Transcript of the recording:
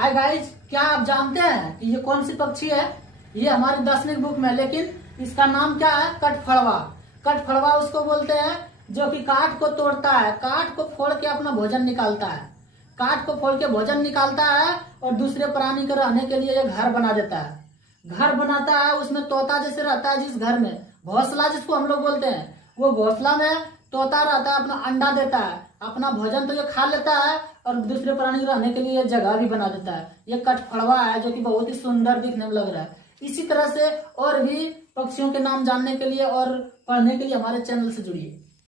Hi guys, क्या आप जानते हैं कि ये कौन सी पक्षी है? ये हमारी दार्शनिक बुक में, लेकिन इसका नाम क्या है? कठफड़वा। कठफड़वा उसको बोलते हैं जो कि काठ को तोड़ता है, काठ को फोड़ के अपना भोजन निकालता है। काठ को फोड़ के भोजन निकालता है और दूसरे प्राणी के रहने के लिए ये घर बना देता है। घर बनाता है, उसमें तोता जैसे रहता है। जिस घर में घोंसला जिसको हम लोग बोलते हैं, वो घोंसला में तोता रहता है, अपना अंडा देता है, अपना भोजन तो ये खा लेता है और दूसरे प्राणी रहने के लिए ये जगह भी बना देता है। ये कठफड़वा है जो कि बहुत ही सुंदर दिखने में लग रहा है। इसी तरह से और भी पक्षियों के नाम जानने के लिए और पढ़ने के लिए हमारे चैनल से जुड़िए।